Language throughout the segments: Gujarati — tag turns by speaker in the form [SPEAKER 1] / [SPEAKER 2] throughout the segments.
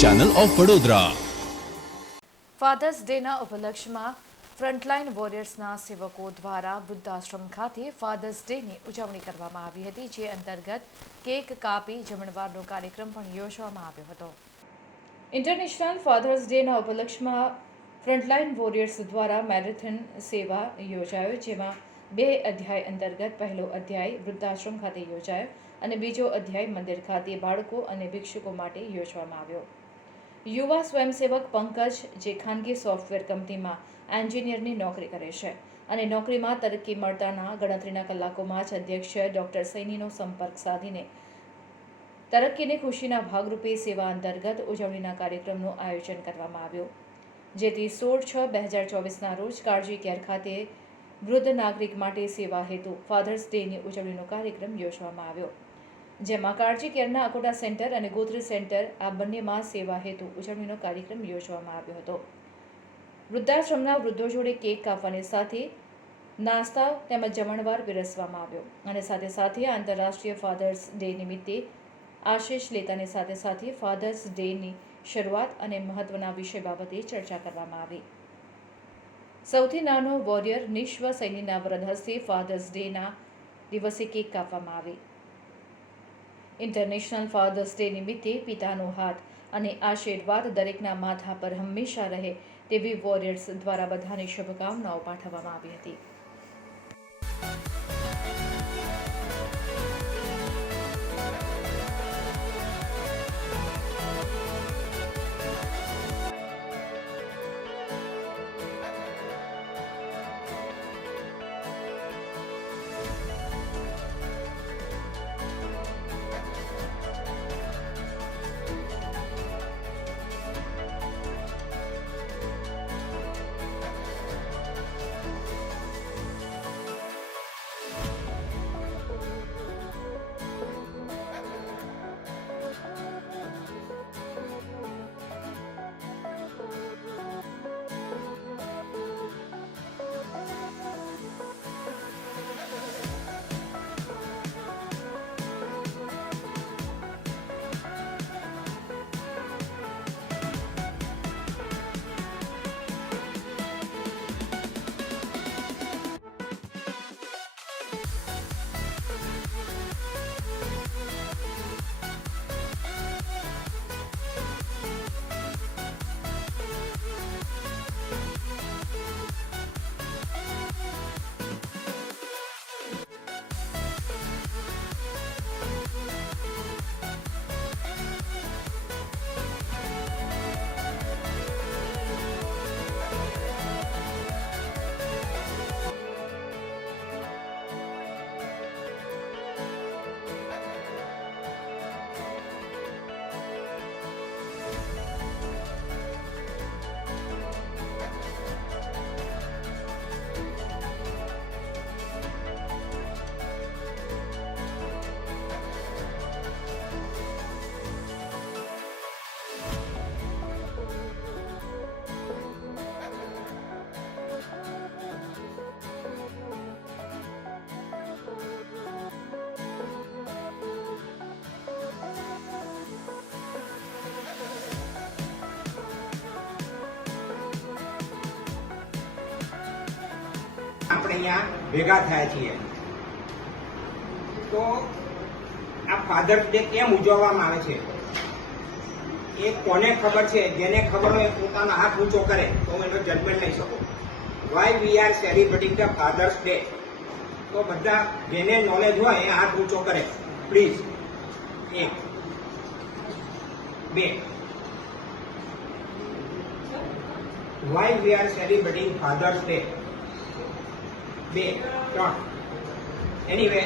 [SPEAKER 1] ચેનલ ઓફ વડોદરા
[SPEAKER 2] ફાધર્સ ડેના ઉપલક્ષમાં ફ્રન્ટલાઇન વોરિયર્સના સેવકો દ્વારા વૃદ્ધાશ્રમ ખાતે ફાધર્સ ડેની ઉજવણી કરવામાં આવી હતી, જે અંતર્ગત કેક કાપી જમણવારનો કાર્યક્રમ પણ યોજવામાં આવ્યો હતો. ઇન્ટરનેશનલ ફાધર્સ ડેના ઉપલક્ષમાં ફ્રન્ટલાઇન વોરિયર્સ દ્વારા મેરેથોન સેવા યોજાયો, જેમાં બે અધ્યાય અંતર્ગત પહેલો અધ્યાય વૃદ્ધાશ્રમ ખાતે યોજાયો અને બીજો અધ્યાય મંદિર ખાતે બાળકો અને ભિક્ષુકો માટે યોજવામાં આવ્યો. યુવા સ્વયંસેવક પંકજ જે ખાનગી સોફ્ટવેર કંપનીમાં એન્જિનિયરની નોકરી કરે છે અને નોકરીમાં તરક્કી મળતાના ગણતરીના કલાકોમાં જ અધ્યક્ષ ડૉક્ટર સૈનીનો સંપર્ક સાધીને તરક્કીની ખુશીના ભાગરૂપે સેવા અંતર્ગત ઉજવણીના કાર્યક્રમનું આયોજન કરવામાં આવ્યું. જેથી સોળ છ બે હજાર ચોવીસના રોજ કાળજી કેર ખાતે વૃદ્ધ નાગરિક માટે સેવા હેતુ ફાધર્સ ડેની ઉજવણીનો કાર્યક્રમ યોજવામાં આવ્યો. જેમાં કાળજી કેરના અકોટા સેન્ટર અને ગોત્રી સેન્ટર આ બંનેમાં સેવા હેતુ ઉજવણીનો કાર્યક્રમ યોજવામાં આવ્યો હતો. વૃદ્ધાશ્રમના વૃદ્ધો જોડે કેક કાપવાની સાથે નાસ્તા તેમજ જમણવાર પીરસવામાં આવ્યો અને સાથે સાથે આંતરરાષ્ટ્રીય ફાધર્સ ડે નિમિત્તે આશીષ લેતાની સાથે સાથે ફાધર્સ ડેની શરૂઆત અને મહત્વના વિષય બાબતે ચર્ચા કરવામાં આવી. સૌથી નાનો વોરિયર નિશ્વ સૈનીના વ્રત હસ્તે ફાધર્સ ડેના દિવસે કેક કાપવામાં આવી. ઇન્ટરનેશનલ ફાધર્સ ડે નિમિત્તે પિતાનો હાથ અને આશીર્વાદ દરેકના માથા પર હંમેશા રહે તેવી વોરિયર્સ દ્વારા બધાને શુભકામનાઓ પાઠવવામાં આવી હતી.
[SPEAKER 3] આપણે અહીંયા ભેગા થયા છીએ. તો આ ફાધર્સ ડે કેમ ઉજવવામાં આવે છે? એ કોને ખબર છે? જેને ખબર હોય પોતાનો હાથ ઊંચો કરે, તો હું એનો જજમેન્ટ લઈ શકું. Why we are celebrating the father's day તો બધા જેને નોલેજ હોય એ હાથ ઊંચો કરે. પ્લીઝ એક. બે. Why we are celebrating father's day બે, ત્રણ. એનીવે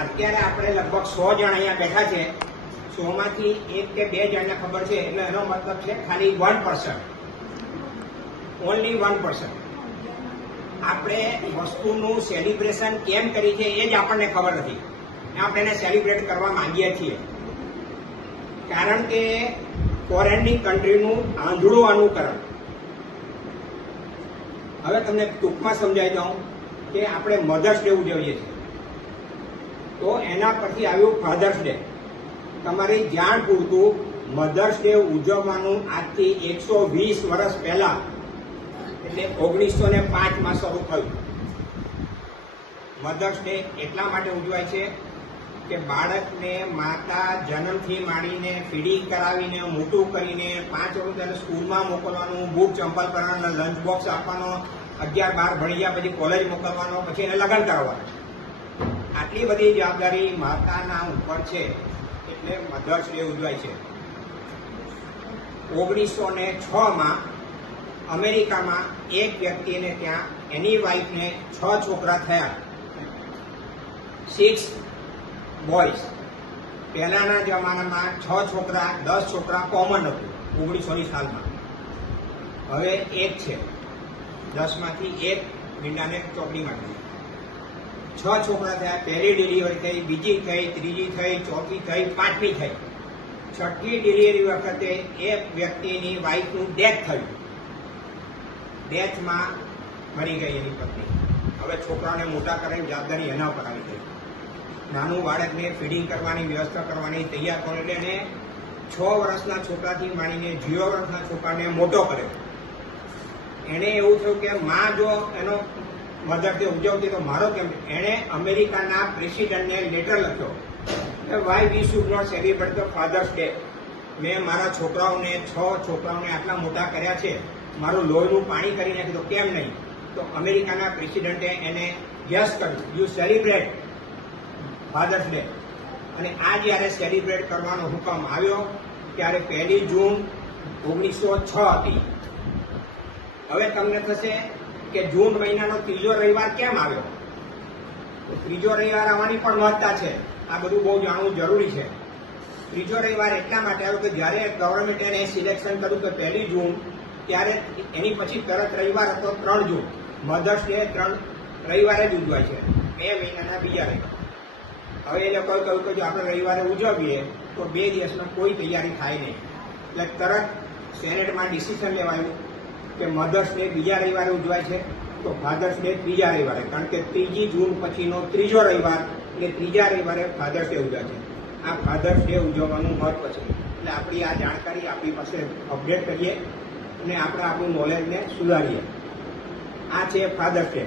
[SPEAKER 3] અત્યારે આપણે લગભગ સો જણ અહીંયા બેઠા છે. સોમાંથી એક કે બે જણને ખબર છે, એટલે એનો મતલબ છે ખાલી one person only one person આપણે વસ્તુનું સેલિબ્રેશન કેમ કરી છે એ જ આપણને ખબર નથી. આપણે એને સેલિબ્રેટ કરવા માંગીએ છીએ. કારણ કે ફોરેનની કન્ટ્રીનું આંધળું અનુકરણ. હવે તમને ટૂંકમાં સમજાવી દઉં. કે આપણે મધર્સ ડે ઉજવીએ છીએ. તો એના પરથી આવ્યું ફાધર્સ ડે તમારી જાણ પૂરતું મધર્સ ડે ઉજવવાનું આજથી એકસો વીસ વર્ષ પહેલા, એટલે ઓગણીસો ને પાંચમાં શરૂ થયું. મધર્સ ડે એટલા માટે ઉજવાય છે કે બાળકને માતા જન્મથી માંડીને ફીડિંગ કરાવીને, મોટું કરીને પાંચ વર્ષ સ્કૂલમાં મોકલવાનું બુક ચંપલ કરવાનું લંચ બોક્સ આપવાનો અગિયાર, બાર ભણી ગયા પછી કોલેજ મોકલવાનો, પછી એને લગ્ન કરાવવાનું આટલી બધી જવાબદારી માતાના ઉપર છે, એટલે મધર્સ ડે ઉજવાય છે. ઓગણીસો ને છમાં અમેરિકામાં એક વ્યક્તિને ત્યાં એની વાઈફને છ છોકરા થયા. સિક્સ બોયઝ પહેલાના જમાનામાં છ છોકરા, દસ છોકરા કોમન હતું, ઓગણીસોની સાલમાં. હવે એક છે. દસમાંથી એક મીંડાને ચોપડી માંગી છ છોકરા થયા, પહેલી ડિલિવરી થઈ, બીજી થઈ, ત્રીજી થઈ, ચોથી થઈ, પાંચમી થઈ. છઠ્ઠી ડિલિવરી વખતે એક વ્યક્તિની વાઇફનું ડેથ થયું. ડેથમાં મરી ગઈ એની પત્ની. હવે છોકરાને મોટા કરીને જવાબદારી એના ઉપર આવી ગઈ. નાનું બાળકને ફીડિંગ કરવાની, વ્યવસ્થા કરવાની, તૈયાર કરો એટલે છ વર્ષના છોકરાથી માંડીને જીરો વર્ષના છોકરાને મોટો કર્યો. એને એવું થયું કે માં જો એનો મધર ડે ઉજવતી તો મારો કેમ? એણે અમેરિકાના પ્રેસિડેન્ટને લેટર લખ્યો કે why we should not celebrate the father's day મેં મારા છોકરાઓને, છ છોકરાઓને આટલા મોટા કર્યા છે. મારું લોહીનું પાણી કરી નાખ્યું કેમ નહીં? તો અમેરિકાના પ્રેસિડેન્ટે એને યસ કર્યું. યુ સેલિબ્રેટ ફાધર્સ ડે અને આ જ્યારે સેલિબ્રેટ કરવાનો હુકમ આવ્યો, ત્યારે પહેલી જૂન ઓગણીસો છ હતી. હવે તમને થશે કે જૂન મહિનાનો ત્રીજો રવિવાર કેમ આવ્યો? ત્રીજો રવિવાર આવવાની પણ મહત્તા છે. આ બધું બહુ જાણવું જરૂરી છે. ત્રીજો રવિવાર એટલા માટે આવ્યો કે જ્યારે ગવર્મેન્ટે એને સિલેક્શન કર્યું કે પહેલી જૂન, ત્યારે એની પછી તરત રવિવાર હતો ત્રણ જૂન. મધર્સ ડે ત્રણ રવિવારે જ ઉજવાય છે. બે મહિનાના બીજા રવિવાર. હવે એ લોકોએ કહ્યું કે જો આપણે રવિવારે ઉજવીએ, તો બે દિવસમાં કોઈ તૈયારી થાય નહીં. એટલે તરત સેનેટમાં ડિસિઝન લેવાયું. કે મધર્સ ડે બીજા રવિવારે ઉજવાય છે, તો ફાધર્સ ડે ત્રીજા રવિવારે. કારણ કે ત્રીજી જૂન પછીનો ત્રીજો રવિવાર, એટલે ત્રીજા રવિવારે ફાધર્સ ડે ઉજવાય છે. આ ફાધર્સ ડે ઉજવવાનું મહત્વ છે એટલે આપણી આ જાણકારી આપણી પાસે અપડેટ કરીએ અને આપણે આપણું નોલેજને સુધારીએ. આ છે ફાધર્સ ડે.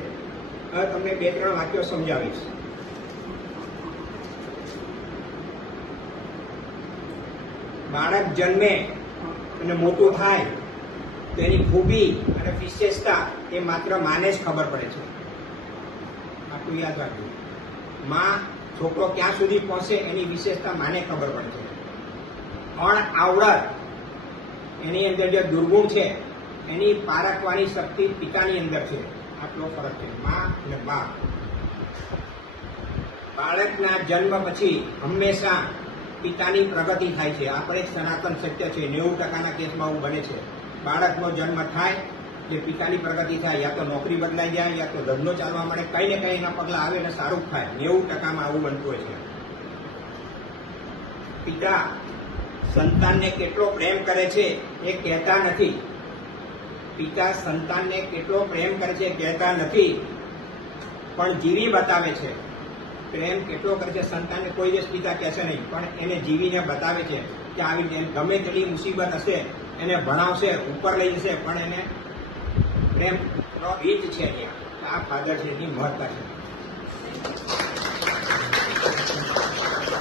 [SPEAKER 3] હવે તમને બે ત્રણ વાક્યો સમજાવીશ. બાળક જન્મે અને મોટું થાય તેની ખૂબી અને વિશેષતા એ માત્ર માને જ ખબર પડે છે. આટલું યાદ રાખજો. માં છોકરો ક્યાં સુધી પહોંચે એની વિશેષતા માને ખબર પડે છે. અણ આવડત એની અંદર જે દુર્ગુણ છે, એની પારખવાની શક્તિ પિતાની અંદર છે. આટલો ફરક છે. માં અને બાપ. બાળકના જન્મ પછી હંમેશા પિતાની પ્રગતિ થાય છે. આપણે એક સનાતન સત્ય છે. નેવું ટકાના કેસમાં એવું બને છે. બાળકનો જન્મ થાય કે પિતાની પ્રગતિ થાય, યા તો નોકરી બદલાઈ જાય, યા તો ધંધો ચાલવા મળે કઈ ને કઈ એના પગલા આવે ને સારું થાય. નેવું ટકામાં આવું બનતું હોય છે. પિતા સંતાનને કેટલો પ્રેમ કરે છે એ કહેતા નથી. પિતા સંતાનને કેટલો પ્રેમ કરે છે કહેતા નથી. પણ જીવી બતાવે છે. પ્રેમ કેટલો કરે છે સંતાનને કોઈ દિવસ પિતા કહેશે નહીં, પણ એને જીવીને બતાવે છે કે આવી ગમે તેટલી મુસીબત હશે એને ભણાવશે, ઉપર લઈ જશે, પણ એને પ્રેમ એ છે ત્યાં આ ફાધર છે, એની મહત્તા છે.